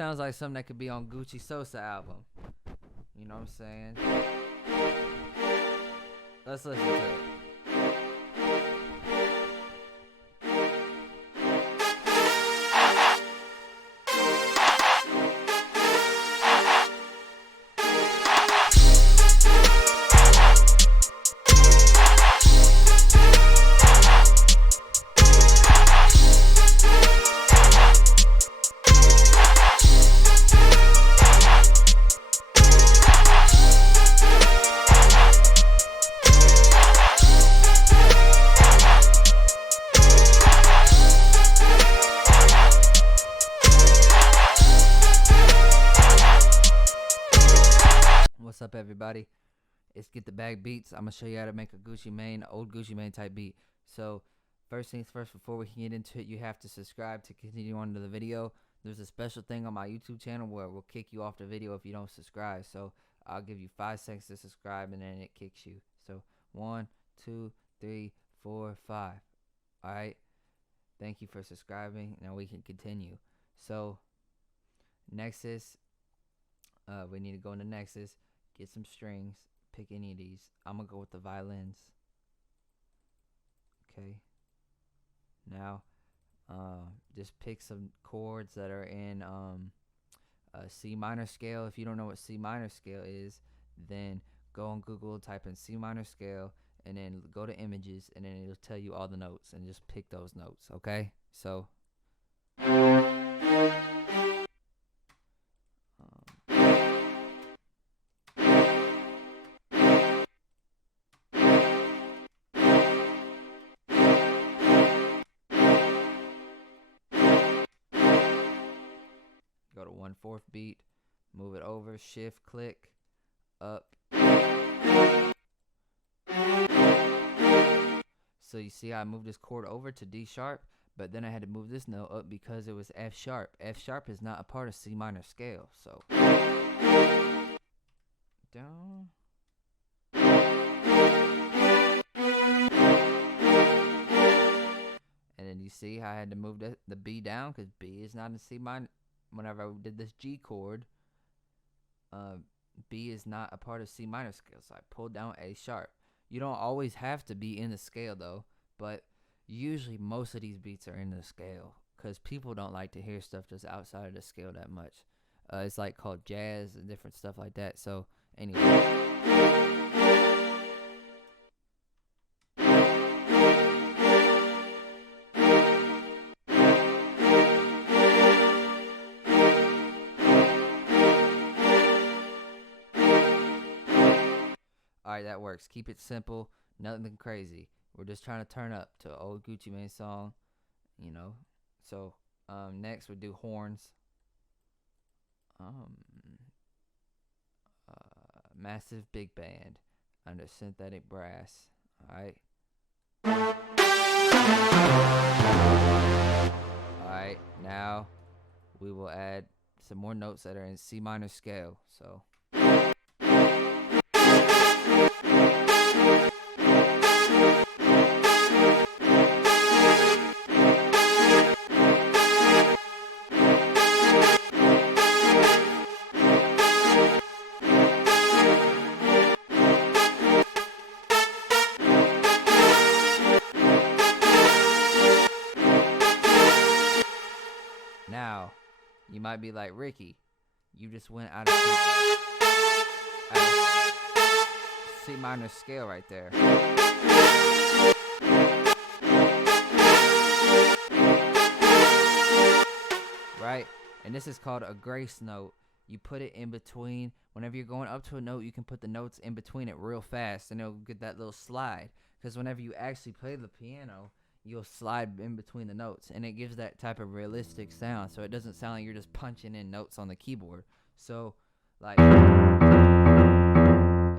sounds like something that could be on Gucci Sosa album. You know what I'm saying? Let's listen to it. What's up, everybody? It's Get the Bag Beats. I'm gonna show you how to make a Gucci Mane, old Gucci Mane type beat. So first things first, before we can get into it, you have to subscribe to continue on to the video. There's a special thing on my YouTube channel where we'll kick you off the video if you don't subscribe. So I'll give you 5 seconds to subscribe and then it kicks you. So 1, 2, 3, 4, 5. All right. Thank you for subscribing. Now we can continue. So Nexus. We need to go into Nexus. Get some strings, pick any of these. I'm gonna go with the violins. Okay. Now, just pick some chords that are in a C minor scale. If you don't know what C minor scale is, then go on Google, type in C minor scale, and then go to images, and then it'll tell you all the notes, and just pick those notes. Okay. So. Go to 1/4 beat, move it over, shift, click, up. So you see how I moved this chord over to D sharp, but then I had to move this note up because it was F sharp. F sharp is not a part of C minor scale, so down. And then you see how I had to move the B down because B is not in C minor. Whenever I did this G chord, B is not a part of C minor scale, so I pulled down A sharp. You don't always have to be in the scale though, but usually most of these beats are in the scale because people don't like to hear stuff that's outside of the scale that much. It's like called jazz and different stuff like that. So anyway. Alright, that works. Keep it simple, nothing crazy. We're just trying to turn up to an old Gucci Mane song, you know. So, next we do horns. Massive big band under synthetic brass. Alright. Alright, now we will add some more notes that are in C minor scale. So. Now, you might be like, Ricky, you just went out of C minor scale right there. Right? And this is called a grace note. You put it in between. Whenever you're going up to a note, you can put the notes in between it real fast, and it'll get that little slide. Because whenever you actually play the piano, you'll slide in between the notes, and it gives that type of realistic sound, so it doesn't sound like you're just punching in notes on the keyboard. So, like, if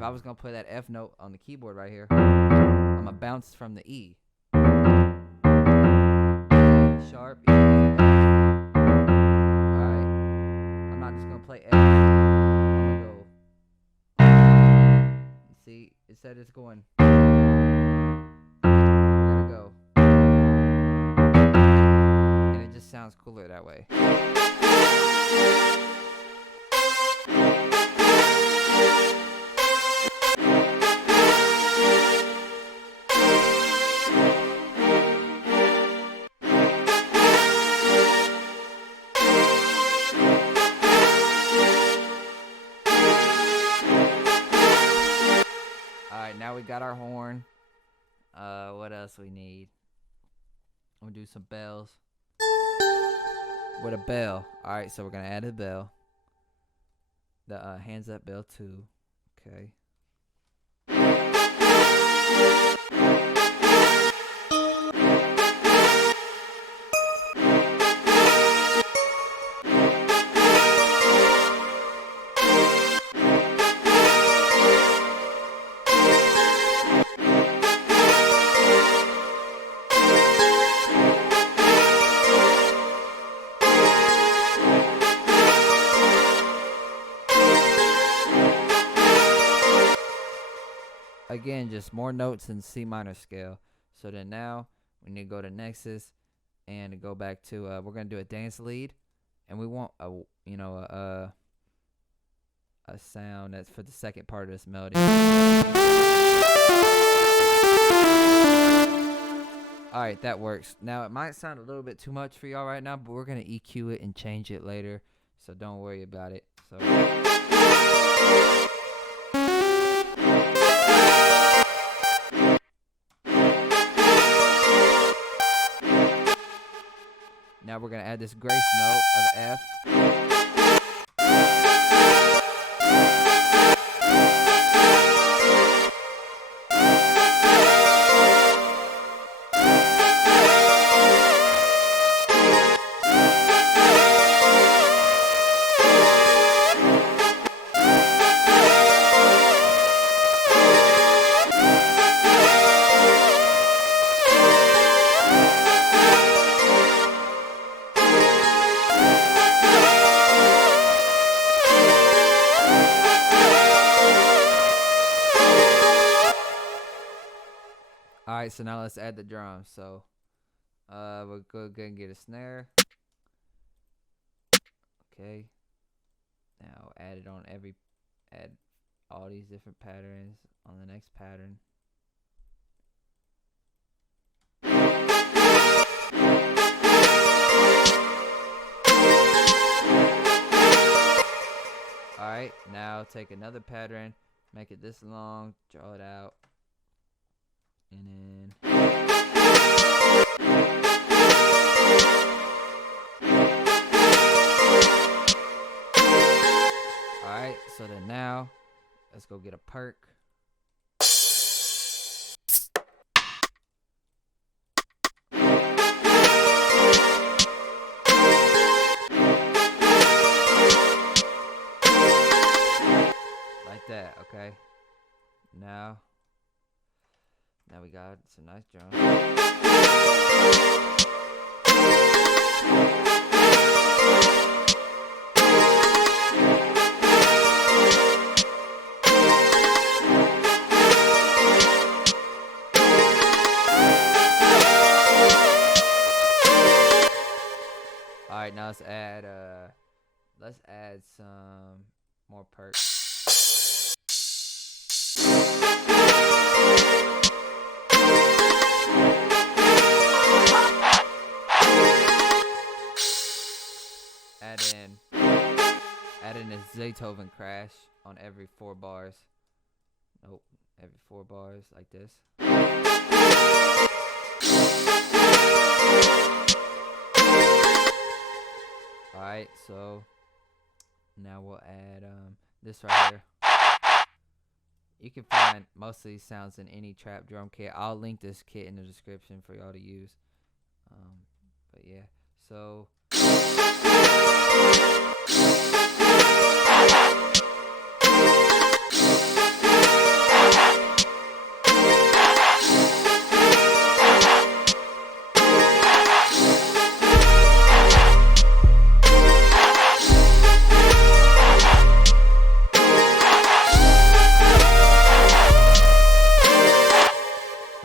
I was going to play that F note on the keyboard right here, I'm going to bounce from the E. Sharp, E, F. Alright. I'm not just going to play F. I'm going to go. See, it said it's going. Sounds cooler that way. got our horn. What else we need? We'll do some bells. With a bell. Alright, so we're gonna add a bell. The hands up bell too. Okay. Again, just more notes in C minor scale. So then now we need to go to Nexus and go back to we're gonna do a dance lead, and we want a a sound that's for the second part of this melody. Alright, that works. Now it might sound a little bit too much for y'all right now, but we're gonna EQ it and change it later, so don't worry about it. So now we're going to add this grace note of F. Alright, so now let's add the drums. So we'll go ahead and get a snare. Okay. Now add it on add all these different patterns on the next pattern. Alright, now take another pattern, make it this long, draw it out. And then alright, so then now let's go get a perk. Like that, okay? Now we got some nice drums. Alright, now let's add some more perks. Add in a Beethoven crash on every 4 bars. Nope, every 4 bars like this. Alright, so now we'll add this right here. You can find most of these sounds in any trap drum kit. I'll link this kit in the description for y'all to use. But yeah, so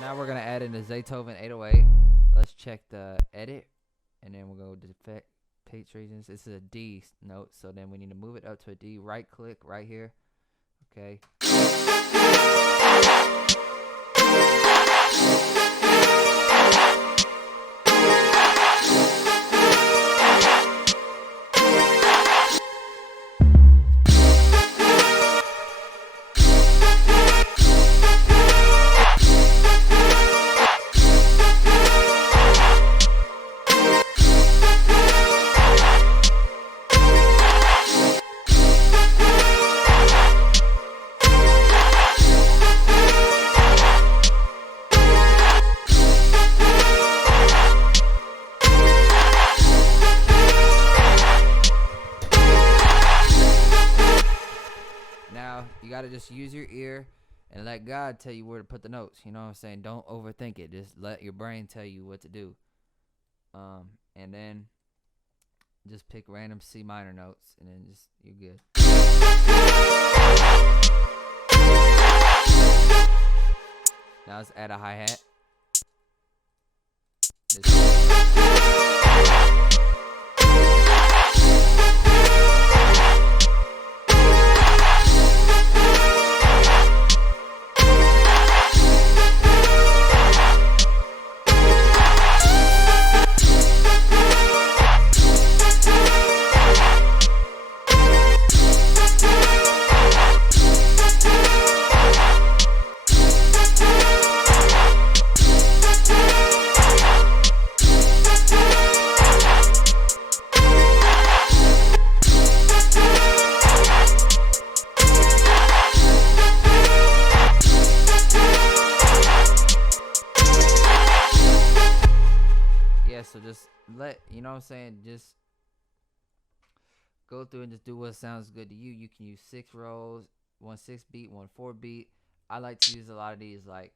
now we're gonna add in a Beethoven 808. Let's check the edit, and then we'll go to pitch regions. This is a D note, so then we need to move it up to a D. Right click right here. Okay. you gotta just use your ear and let God tell you where to put the notes. You know what I'm saying? Don't overthink it. Just let your brain tell you what to do. And then just pick random C minor notes, and then just you're good. Now let's add a hi-hat. So just you know what I'm saying, just go through and just do what sounds good to you. You can use 6 rolls, 1 6 beat, 1 4 beat. I like to use a lot of these, like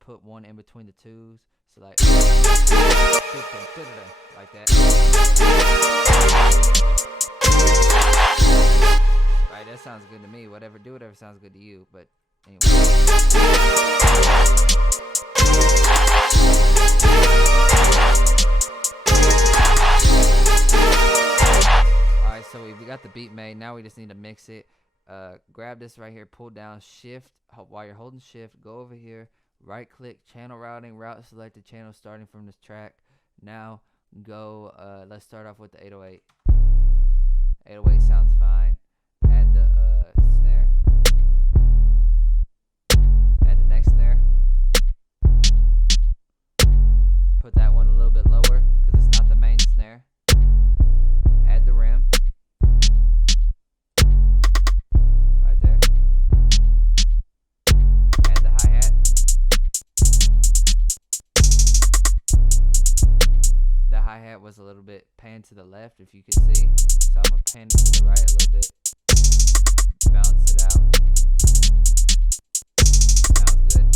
put one in between the 2s, so like like that. Right, that sounds good to me. Whatever sounds good to you. But anyway. Alright, so we got the beat made. Now we just need to mix it. Grab this right here, pull down, shift. While you're holding shift, go over here, right click, channel routing, route selected channel starting from this track. Now go, let's start off with the 808. 808 sounds fine. Add the snare. Add the next snare. Put that one a little bit lower because it's not the main snare. Add the rim. Right there. Add the hi-hat. The hi-hat was a little bit panned to the left, if you could see. So I'm going to pan it to the right a little bit. Balance it out. Sounds good.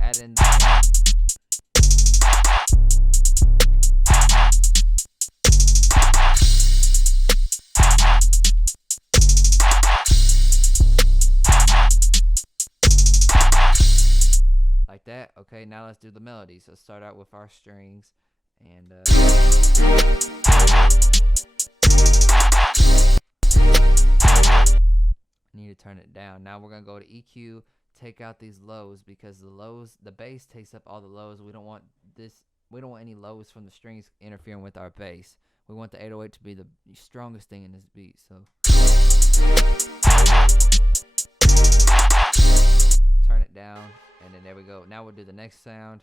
Add in the like that. Okay, now let's do the melody. So start out with our strings and need to turn it down. Now we're gonna go to EQ, take out these lows because the bass takes up all the lows. We don't want any lows from the strings interfering with our bass. We want the 808 to be the strongest thing in this beat. So turn it down, and then there we go. Now we'll do the next sound.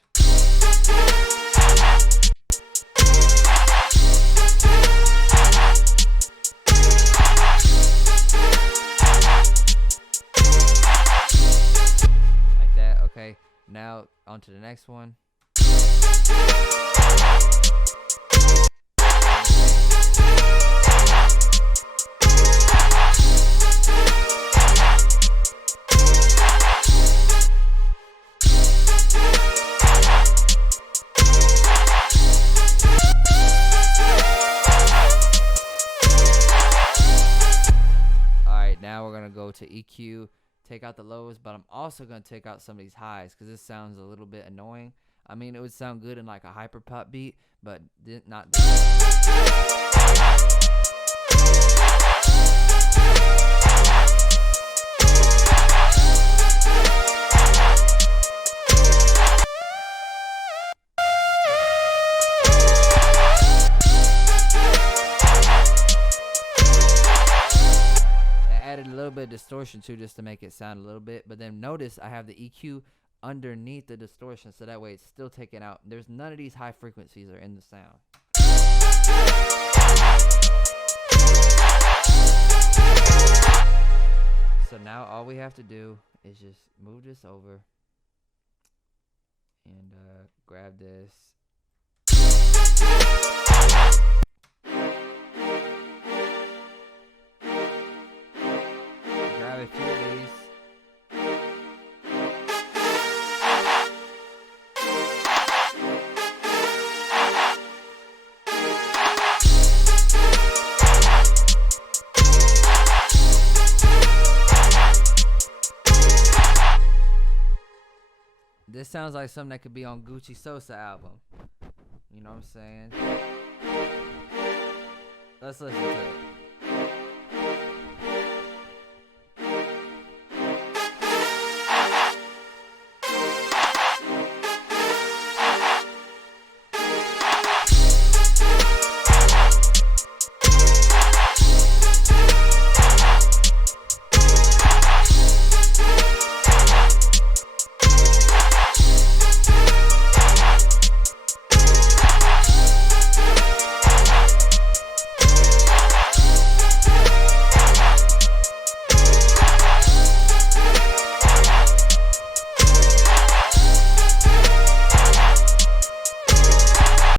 Like that. Okay, now on to the next one. Now we're gonna go to EQ, take out the lows, but I'm also gonna take out some of these highs because this sounds a little bit annoying. I mean, it would sound good in like a hyper pop beat, but not. Added a little bit of distortion too, just to make it sound a little bit, but then notice I have the EQ underneath the distortion, so that way it's still taken out. There's none of these high frequencies are in the sound. So now all we have to do is just move this over and grab this. Grab a few of these. This sounds like something that could be on Gucci Sosa album. You know what I'm saying? Let's listen to it.